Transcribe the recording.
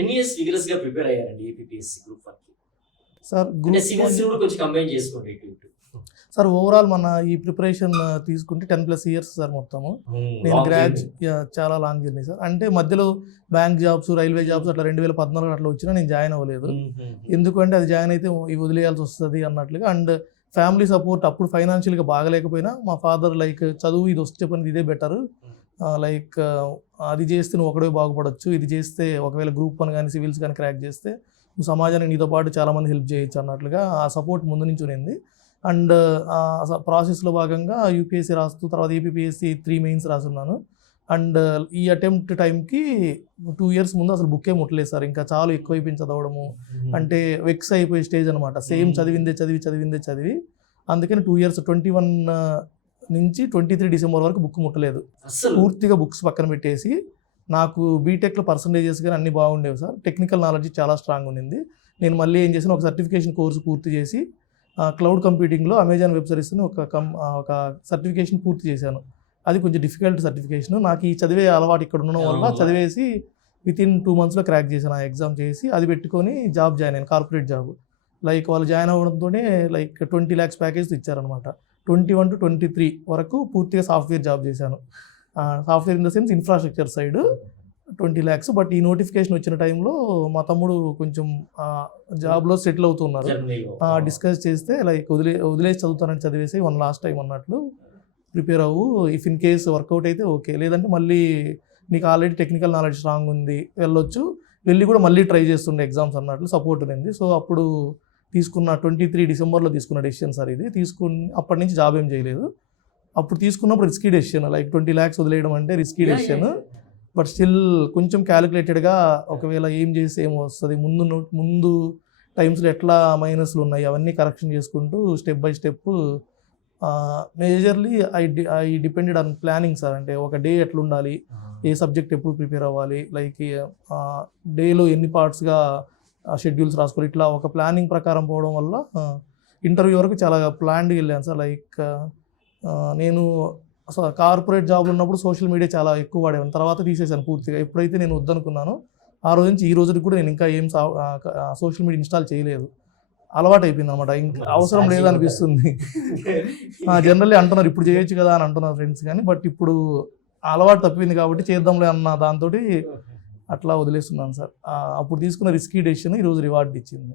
ఎన్ని years vigorous గా prepare అయ్యారండి ఏపీఎస్సీ గ్రూప్ 1 కి? సార్ అంటే గ్రూప్ సివిల్స్ కూడా కొంచెం కంబైన్ చేసుకోండి ఇటు ఇటు. సార్ ఓవరాల్ మన ఈ ప్రిపరేషన్ తీసుకుంటే 10+ ఇయర్స్ సార్ మొత్తము. నేను చాలా లాంగ్ జర్నీ సార్. అంటే మధ్యలో బ్యాంక్ జాబ్స్, రైల్వే జాబ్స్ అట్లా 2014 అట్లా వచ్చినా నేను జాయిన్ అవ్వలేదు. ఎందుకంటే అది జాయిన్ అయితే ఇవి వదిలేయాల్సి వస్తుంది అన్నట్లుగా. అండ్ ఫ్యామిలీ సపోర్ట్ అప్పుడు ఫైనాన్షియల్గా బాగలేకపోయినా మా ఫాదర్ లైక్ చదువు ఇది వస్తే పని ఇదే బెటర్, లైక్ అది చేస్తే నువ్వు ఒకడే బాగుపడవచ్చు, ఇది చేస్తే ఒకవేళ గ్రూప్ 1 కానీ సివిల్స్ కానీ క్రాక్ చేస్తే నువ్వు సమాజానికి నీతో పాటు చాలామంది హెల్ప్ చేయొచ్చు అన్నట్లుగా ఆ సపోర్ట్ ముందు నుంచి ఉంది. అండ్ ప్రాసెస్లో భాగంగా యూపీఎస్సీ రాస్తూ తర్వాత ఏపీఎస్సీ 3 మెయిన్స్ రాస్తున్నాను. అండ్ ఈ అటెంప్ట్ టైంకి 2 ఇయర్స్ ముందు అసలు బుక్కే ముట్టలేదు సార్. ఇంకా చాలా ఎక్కువైపోయింది చదవడము, అంటే వెక్స్ అయిపోయే స్టేజ్ అనమాట. సేమ్ చదివిందే చదివి అందుకని 2 ఇయర్స్ 21 నుంచి 23 డిసెంబర్ వరకు బుక్ ముట్టలేదు. పూర్తిగా బుక్స్ పక్కన పెట్టేసి నాకు బీటెక్లో పర్సంటేజెస్ కానీ అన్నీ బాగుండేవి సార్. టెక్నికల్ నాలెడ్జ్ చాలా స్ట్రాంగ్ ఉండింది. నేను మళ్ళీ ఏం చేశాను, ఒక సర్టిఫికేషన్ కోర్సు పూర్తి చేసి క్లౌడ్ కంప్యూటింగ్లో అమెజాన్ వెబ్ సర్వీస్ని ఒక సర్టిఫికేషన్ పూర్తి చేశాను. అది కొంచెం డిఫికల్ట్ సర్టిఫికేషన్. నాకు ఈ చదివే అలవాటు ఇక్కడ ఉండడం వల్ల చదివేసి వితిన్ 2 మంత్స్లో క్రాక్ చేశాను. ఆ ఎగ్జామ్ చేసి అది పెట్టుకొని జాబ్ జాయిన్ అయ్యాను, కార్పొరేట్ జాబ్. లైక్ వాళ్ళు జాయిన్ అవ్వడంతోనే లైక్ 20 lakhs ప్యాకేజ్ ఇచ్చారనమాట. 21 to 23 వరకు పూర్తిగా సాఫ్ట్వేర్ జాబ్ చేశాను. Software in the sense infrastructure side 20 lakhs. But ఈ నోటిఫికేషన్ వచ్చిన టైంలో మా తమ్ముడు కొంచెం జాబ్లో సెటిల్ అవుతున్నారు. డిస్కస్ చేస్తే లైక్ వదిలేసి చదువుతానని చదివేసి వన్ లాస్ట్ టైం అన్నట్లు ప్రిపేర్ అవ్వు, ఇఫ్ ఇన్ కేస్ వర్కౌట్ అయితే ఓకే, లేదంటే మళ్ళీ నీకు ఆల్రెడీ టెక్నికల్ నాలెడ్జ్ స్ట్రాంగ్ ఉంది వెళ్ళొచ్చు, వెళ్ళి కూడా మళ్ళీ ట్రై చేస్తుండే ఎగ్జామ్స్ అన్నట్లు సపోర్ట్ ఉంది. సో అప్పుడు తీసుకున్న 23 డిసెంబర్లో తీసుకున్న డెసిషన్ సార్ ఇది. తీసుకుని అప్పటి నుంచి జాబ్ ఏం చేయలేదు. అప్పుడు తీసుకున్నప్పుడు రిస్కీ డెసిషన్, లైక్ 20 lakhs వదిలేయడం అంటే రిస్కీ డెసిషన్. బట్ స్టిల్ కొంచెం క్యాలిక్యులేటెడ్గా ఒకవేళ ఏం చేస్తే ఏమో వస్తుంది, ముందు టైమ్స్లో ఎట్లా మైనస్లు ఉన్నాయి అవన్నీ కరెక్షన్ చేసుకుంటూ step by step majorly I depended on planning sir. అంటే ఒక డే ఎట్లా ఉండాలి, ఏ సబ్జెక్ట్ ఎప్పుడు ప్రిపేర్ అవ్వాలి, లైక్ డేలో ఎన్ని పార్ట్స్గా షెడ్యూల్స్ రాసుకోవాలి, ఇట్లా ఒక ప్లానింగ్ ప్రకారం పోవడం వల్ల ఇంటర్వ్యూ వరకు చాలా ప్లాన్డ్గా వెళ్ళాను సార్. లైక్ నేను అసలు కార్పొరేట్ జాబ్లో ఉన్నప్పుడు సోషల్ మీడియా చాలా ఎక్కువ వాడేవాను, తర్వాత తీసేసాను పూర్తిగా. ఎప్పుడైతే నేను వద్దనుకున్నానో ఆ రోజు నుంచి ఈ రోజుకి కూడా నేను ఇంకా ఏం సోషల్ మీడియా ఇన్స్టాల్ చేయలేదు. అలవాటు అయిపోయింది అనమాట, ఇంకా అవసరం లేదనిపిస్తుంది. జనరల్లీ అంటున్నారు ఇప్పుడు చేయొచ్చు కదా అని అంటున్నారు ఫ్రెండ్స్, కానీ బట్ ఇప్పుడు అలవాటు తప్పింది కాబట్టి చేద్దాంలే అన్న దాంతో అట్లా వదిలేస్తున్నాను సార్. అప్పుడు తీసుకున్న రిస్కీ డెసిషన్ ఈరోజు రివార్డ్ ఇచ్చింది.